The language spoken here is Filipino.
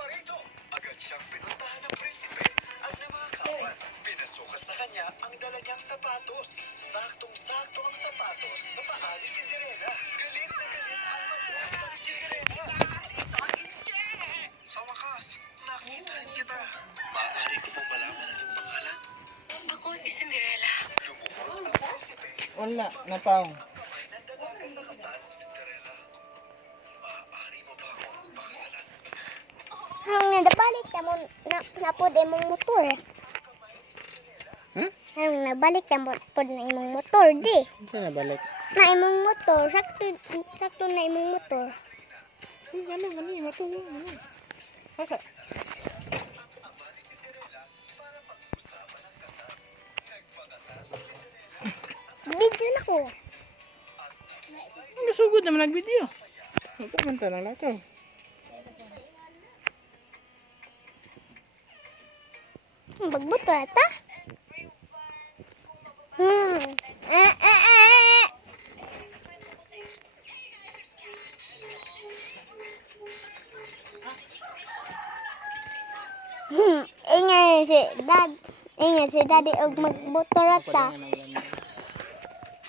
parito. Agad siyang pinuntahan ng prinsipe at namakawan. Pinasukas sa kanya ang dala niyang sapatos. Saktong-sakto ang sapatos sa paa ni Cinderella. Galit na galit ang madrasta ni Cinderella. Sa wakas, nakita rin kita. Maaari ko po malaman ang iyong pangalan? Ako si Cinderella. Lumuhod ang prinsipe. Wala, napaw. Ang kamay ng dalaga sa kasal ni Cinderella. Maaari mo ba akong pakasalan? Ang nabalik na mo napod imong motor. Hmm? Ang nabalik na mo pod na imong motor di. Saan na balik? Na imong motor, sakto na imong motor. Ano, matulog. Ano? Kaka. Ama ni Cinderella para pag-usapan ang kasal. Nagpakasal si Cinderella. Video na ko. Ang sugod naman nag-video. Ito man tanong lakaw. Bagbuto ata. Hmm. Ingay si dad. Ingay si daddy og magbuto ata.